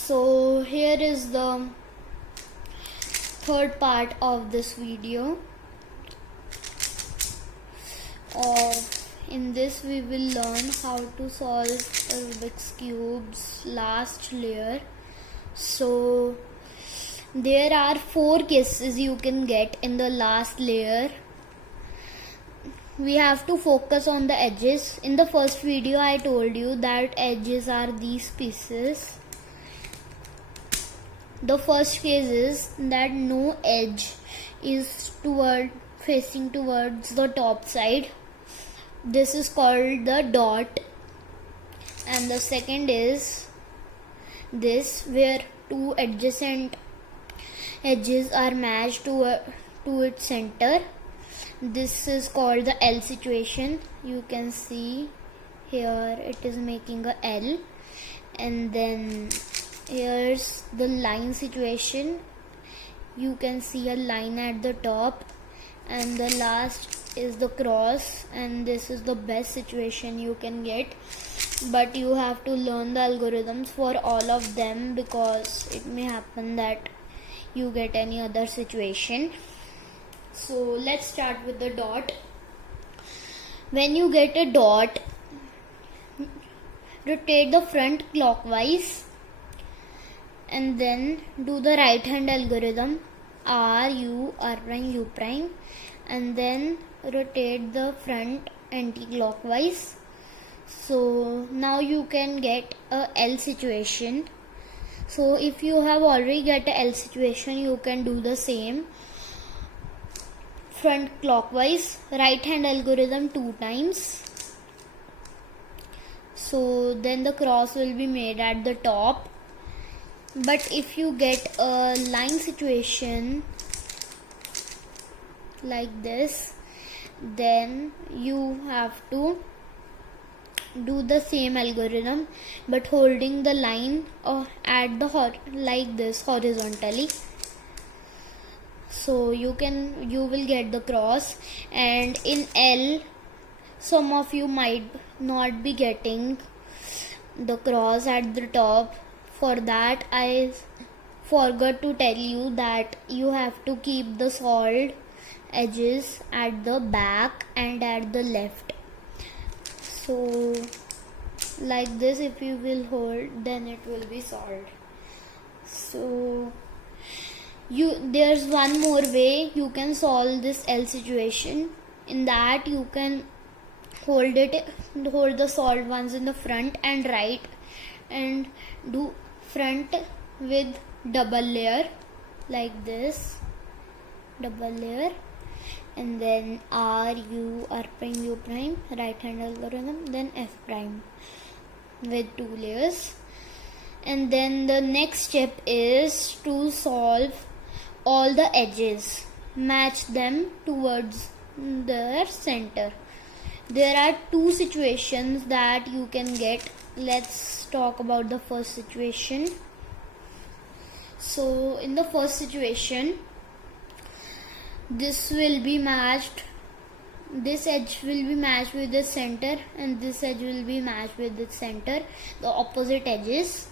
So here is the third part of this video. In this we will learn how to solve Rubik's Cube's last layer. So there are 4 cases you can get in the last layer. We have to focus on the edges. In the first video I told you that edges are these pieces. The first case is that no edge is facing towards the top side. This is called the dot. And the second is this, where 2 adjacent edges are matched to its center. This is called the L situation. You can see here it is making a L. And then here's the line situation. You can see a line at the top, and the last is the cross, and this is the best situation you can get. But you have to learn the algorithms for all of them, because it may happen that you get any other situation. So let's start with the dot. When you get a dot, rotate the front clockwise and then do the right hand algorithm, R, U, R prime, U prime, and then rotate the front anti-clockwise. So now you can get a L situation. So if you have already get a L situation, you can do the same. Front clockwise, right hand algorithm 2 times. So then the cross will be made at the top. But if you get a line situation like this, then you have to do the same algorithm, but holding the line at the like this horizontally. So you will get the cross. And in L, some of you might not be getting the cross at the top. For that, I forgot to tell you that you have to keep the solved edges at the back and at the left. So like this, if you will hold, then it will be solved. So there's one more way you can solve this L situation. In that, you can hold the solved ones in the front and right, and do front with double layer like this, double layer, and then R, U, R prime, U prime, right hand algorithm, then F prime with 2 layers. And then the next step is to solve all the edges, match them towards their center. There are 2 situations that you can get. Let's talk about the first situation. So in the first situation, this will be matched, this edge will be matched with the center, and this edge will be matched with the center, the opposite edges.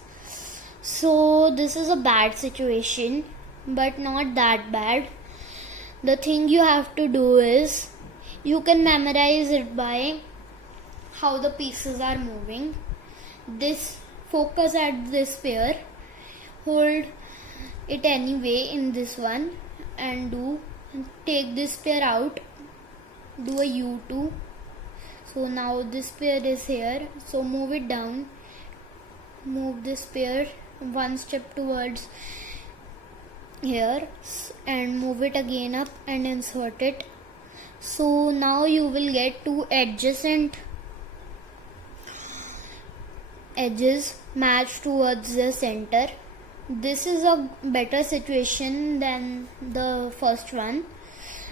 So this is a bad situation, but not that bad. The thing you have to do is, you can memorize it by how the pieces are moving. This, focus at this pair, hold it anyway in this one, and take this pair out, do a U2. So now this pair is here, so move it down, move this pair 1 step towards here, and move it again up and insert it. So now you will get 2 adjacent edges matched towards the center. This is a better situation than the first one,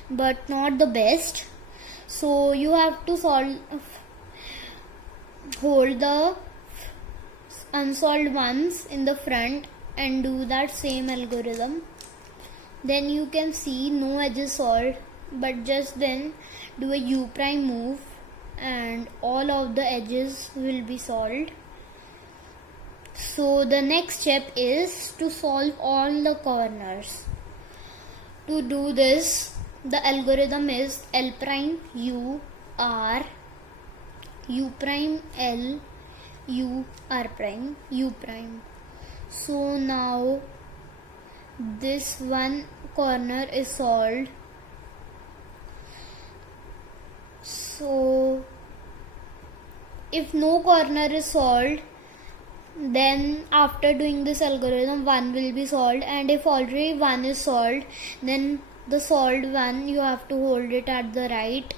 but not the best. So you have to hold the unsolved ones in the front and do that same algorithm. Then you can see no edges solved, but just then do a U prime move and all of the edges will be solved. So the next step is to solve all the corners. To do this, the algorithm is L prime U R U prime L U R prime U prime. So now this one corner is solved. So if no corner is solved, then after doing this algorithm, one will be solved, and if already one is solved, then the solved one you have to hold it at the right.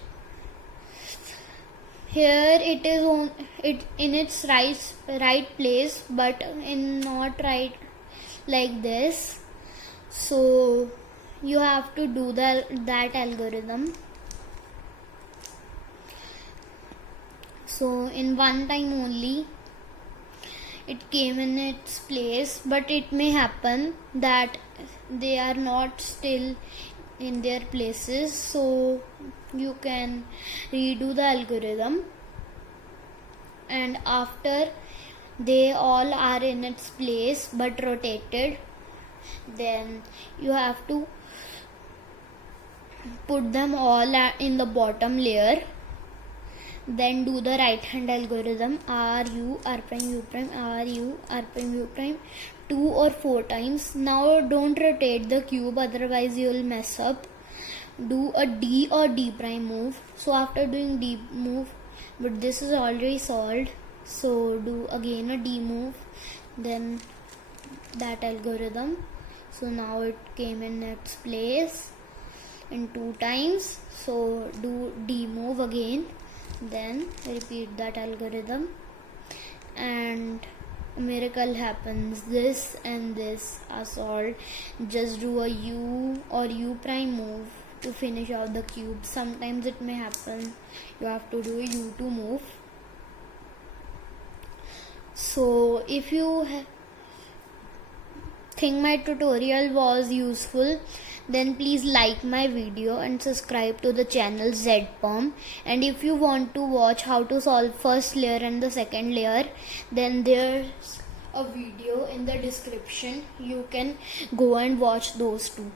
Here it is in its right place, but in not right like this. So you have to do that algorithm. So in one time only it came in its place, but it may happen that they are not still in their places, so you can redo the algorithm, and after they all are in its place but rotated, then you have to put them all in the bottom layer. Then do the right hand algorithm R U R prime U prime R U R prime U prime 2 or 4 times. Now don't rotate the cube, otherwise you will mess up. Do a D or D prime move. So after doing D move, but this is already solved, so do again a D move, then that algorithm. So now it came in its place in 2 times, so do D move again, then repeat that algorithm, and a miracle happens. This and this are solved. Just do a U or U prime move to finish out the cube. Sometimes it may happen you have to do a U2 move. So if you think my tutorial was useful, then please like my video and subscribe to the channel ZPerm. And if you want to watch how to solve first layer and the second layer, then there's a video in the description. You can go and watch those two.